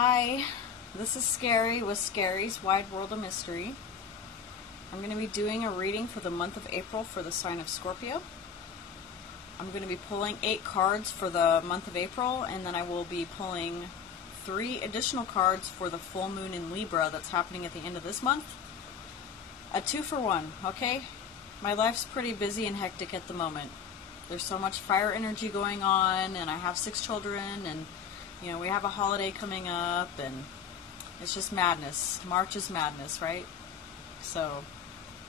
Hi, this is Scary with Scary's Wide World of Mystery. I'm going to be doing a reading for the month of April for the sign of Scorpio. I'm going to be pulling 8 cards for the month of April, and then I will be pulling 3 additional cards for the full moon in Libra that's happening at the end of this month. A 2-for-1, okay? My life's pretty busy and hectic at the moment. There's so much fire energy going on, and I have 6 children, and we have a holiday coming up, and it's just madness. March is madness, right? So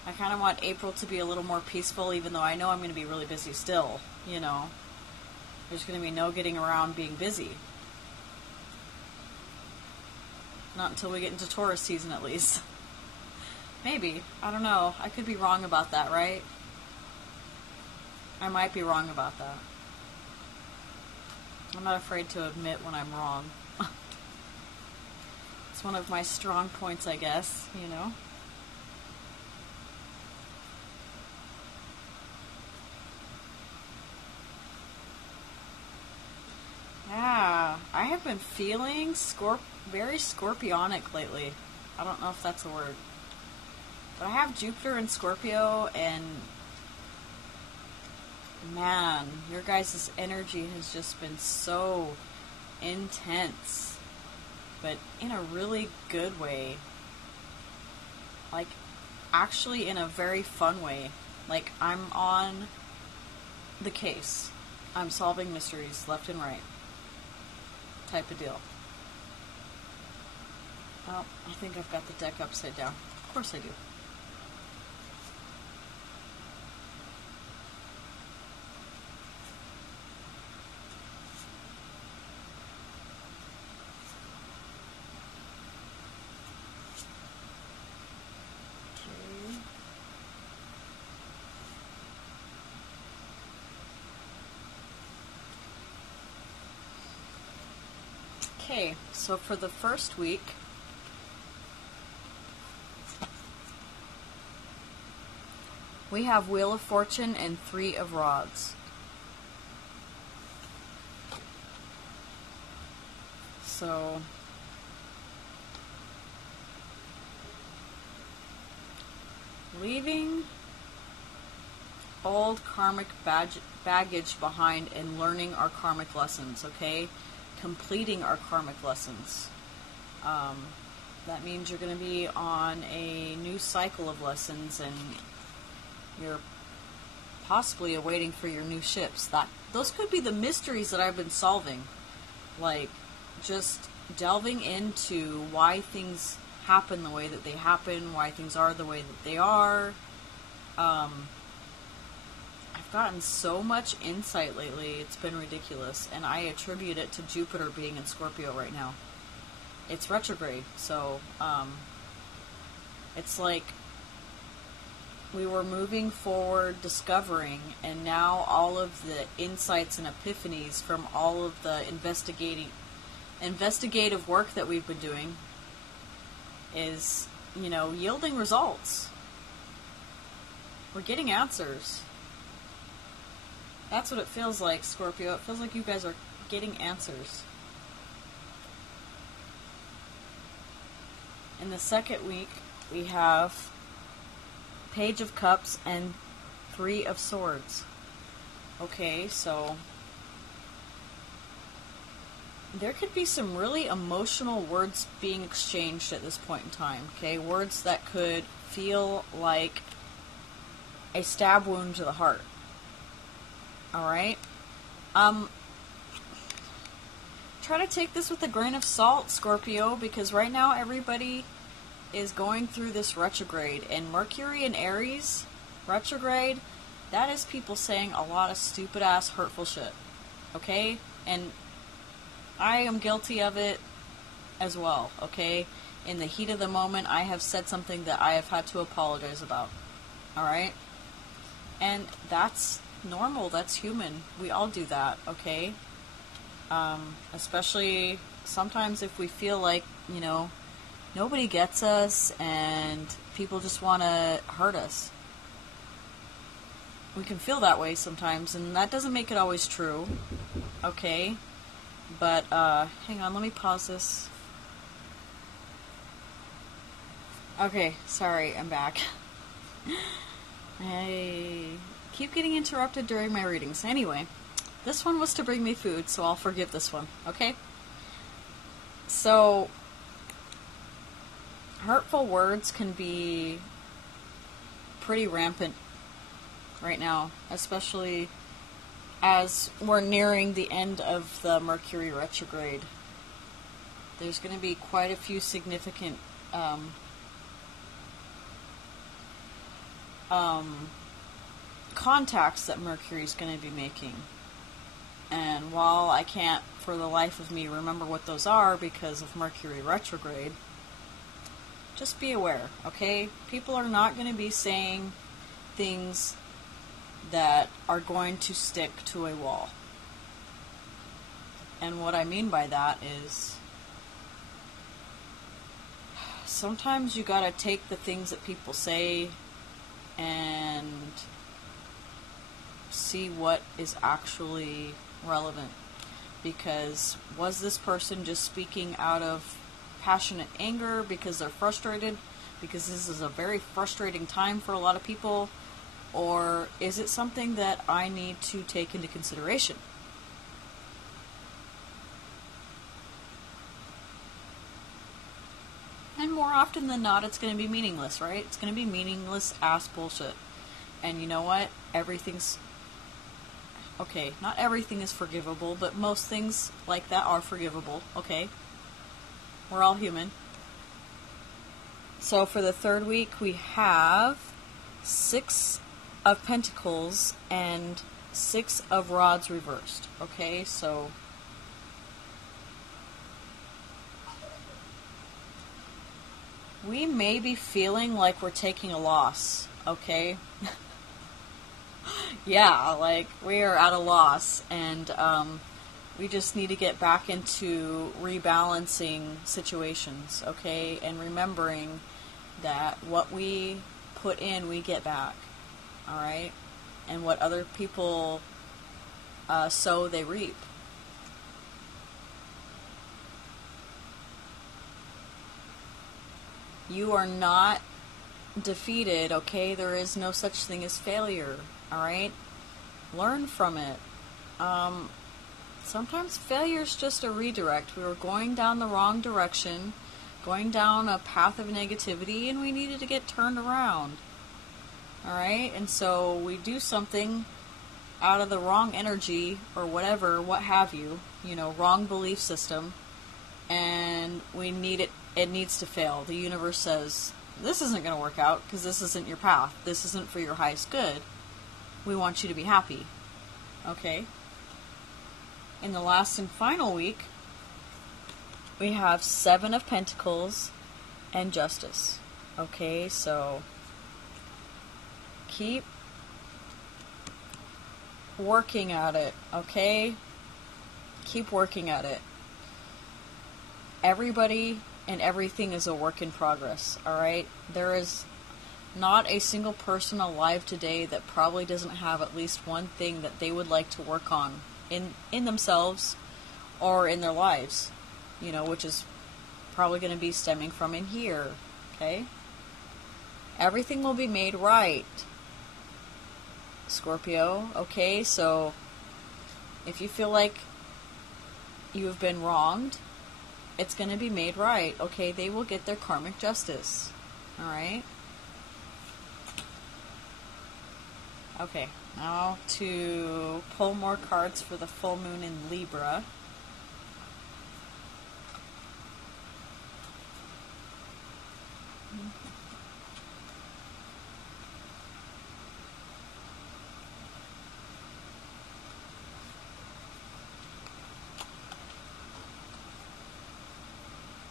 I kind of want April to be a little more peaceful, even though I know I'm going to be really busy still, There's going to be no getting around being busy. Not until we get into Taurus season, at least. Maybe. I don't know. I could be wrong about that, right? I might be wrong about that. I'm not afraid to admit when I'm wrong. It's one of my strong points, I guess, Yeah, I have been feeling very scorpionic lately. I don't know if that's a word. But I have Jupiter in Scorpio, and man, your guys' energy has just been so intense, but in a really good way. Like, actually in a very fun way. Like, I'm on the case. I'm solving mysteries left and right. Type of deal. Oh, I think I've got the deck upside down. Of course I do. Okay, so for the first week, we have Wheel of Fortune and 3 of Rods. So, leaving old karmic baggage behind and learning our karmic lessons, okay? Completing our karmic lessons. That means you're going to be on a new cycle of lessons, and you're possibly awaiting for your new ships. Those could be the mysteries that I've been solving. Like, just delving into why things happen the way that they happen, why things are the way that they are. I've gotten so much insight lately, it's been ridiculous, and I attribute it to Jupiter being in Scorpio right now. It's retrograde, so it's like we were moving forward, discovering, and now all of the insights and epiphanies from all of the investigative work that we've been doing is, yielding results. We're getting answers. That's what it feels like, Scorpio. It feels like you guys are getting answers. In the second week, we have Page of Cups and 3 of Swords. Okay, so there could be some really emotional words being exchanged at this point in time. Okay, words that could feel like a stab wound to the heart. Alright? Try to take this with a grain of salt, Scorpio, because right now everybody is going through this retrograde, and Mercury in Aries, retrograde, that is people saying a lot of stupid ass hurtful shit. Okay? And I am guilty of it as well, okay? In the heat of the moment, I have said something that I have had to apologize about. Alright? And that's normal, that's human. We all do that, okay? Especially sometimes if we feel like, nobody gets us and people just want to hurt us. We can feel that way sometimes, and that doesn't make it always true, okay? But, hang on, let me pause this. Okay, sorry, I'm back. I keep getting interrupted during my readings. Anyway, this one was to bring me food, so I'll forgive this one, okay? So, hurtful words can be pretty rampant right now, especially as we're nearing the end of the Mercury retrograde. There's going to be quite a few significant contacts that Mercury's going to be making. And while I can't for the life of me remember what those are because of Mercury retrograde, just be aware, okay? People are not going to be saying things that are going to stick to a wall. And what I mean by that is sometimes you gotta take the things that people say and see what is actually relevant. Because was this person just speaking out of passionate anger because they're frustrated? Because this is a very frustrating time for a lot of people? Or is it something that I need to take into consideration? And more often than not, it's going to be meaningless, right? It's going to be meaningless ass bullshit. And you know what? Everything's... Okay, not everything is forgivable, but most things like that are forgivable, okay? We're all human. So for the third week, we have 6 of Pentacles and 6 of Rods reversed, okay? So... we may be feeling like we're taking a loss, okay? Yeah, like, we are at a loss, and we just need to get back into rebalancing situations, okay? And remembering that what we put in, we get back, alright? And what other people sow, they reap. You are not defeated, okay? There is no such thing as failure, alright? Learn from it. Sometimes failure is just a redirect. We were going down the wrong direction, going down a path of negativity, and we needed to get turned around, alright? And so we do something out of the wrong energy, or whatever, what have you, wrong belief system, and we need it. It needs to fail. The universe says, this isn't going to work out because this isn't your path. This isn't for your highest good. We want you to be happy. Okay? In the last and final week, we have 7 of Pentacles and Justice. Okay, so keep working at it, okay? Keep working at it. Everybody and everything is a work in progress, alright? There is not a single person alive today that probably doesn't have at least one thing that they would like to work on in themselves or in their lives, which is probably going to be stemming from in here, okay? Everything will be made right, Scorpio, okay? So if you feel like you have been wronged, it's going to be made right, okay? They will get their karmic justice, alright? Okay, now to pull more cards for the full moon in Libra.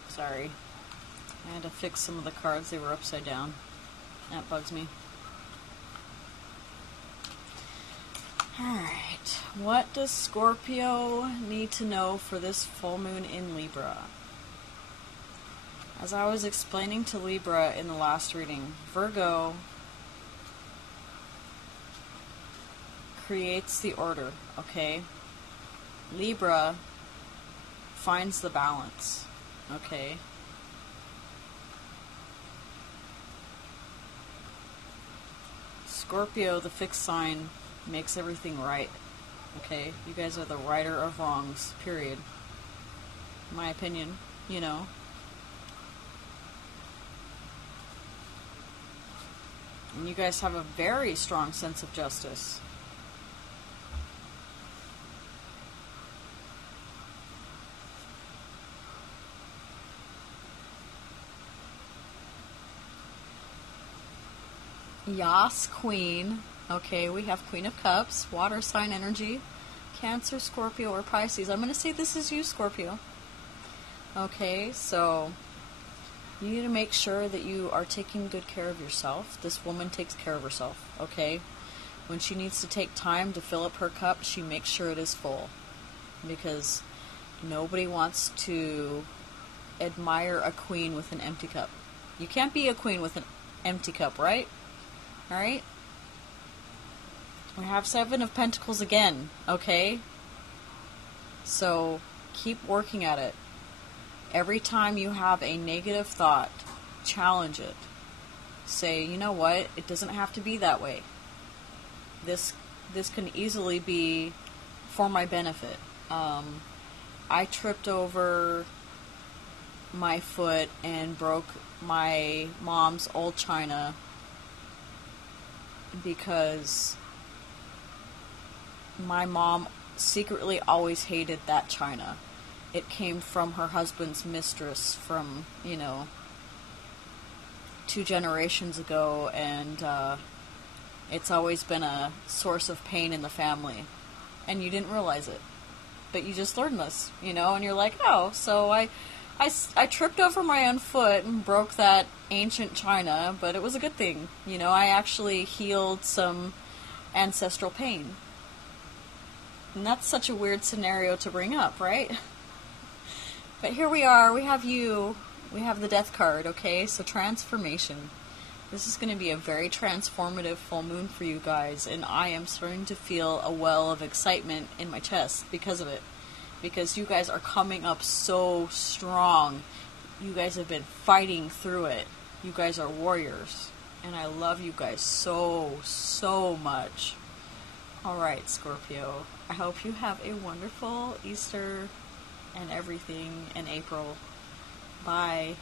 Sorry. I had to fix some of the cards. They were upside down. That bugs me. Alright. What does Scorpio need to know for this full moon in Libra? As I was explaining to Libra in the last reading, Virgo creates the order, okay? Libra finds the balance. Okay. Scorpio, the fixed sign, makes everything right. Okay? You guys are the righter of wrongs, period. In my opinion, you know. And you guys have a very strong sense of justice. Yas, Queen. Okay, we have Queen of Cups, water sign energy, Cancer, Scorpio, or Pisces. I'm going to say this is you, Scorpio. Okay, so you need to make sure that you are taking good care of yourself. This woman takes care of herself, okay? When she needs to take time to fill up her cup, she makes sure it is full. Because nobody wants to admire a queen with an empty cup. You can't be a queen with an empty cup, right? Alright? We have Seven of Pentacles again, okay? So, keep working at it. Every time you have a negative thought, challenge it. Say, you know what? It doesn't have to be that way. This can easily be for my benefit. I tripped over my foot and broke my mom's old china because my mom secretly always hated that china. It came from her husband's mistress from, 2 generations ago, and it's always been a source of pain in the family. And you didn't realize it. But you just learned this, and you're like, oh, so I tripped over my own foot and broke that ancient china, but it was a good thing. I actually healed some ancestral pain. And that's such a weird scenario to bring up, right? But here we are, we have you, we have the Death card, okay? So transformation. This is going to be a very transformative full moon for you guys, and I am starting to feel a well of excitement in my chest because of it. Because you guys are coming up so strong. You guys have been fighting through it. You guys are warriors. And I love you guys so, so much. Alright, Scorpio. I hope you have a wonderful Easter and everything in April. Bye.